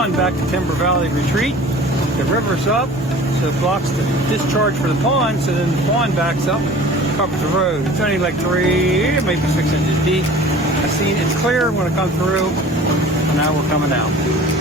pond back to Timber Valley Retreat. The river's up, so it blocks the discharge for the pond, so then the pond backs up, covers the road. It's only like 3, maybe 6 inches deep. I've seen it's clear when it comes through. Now we're coming out.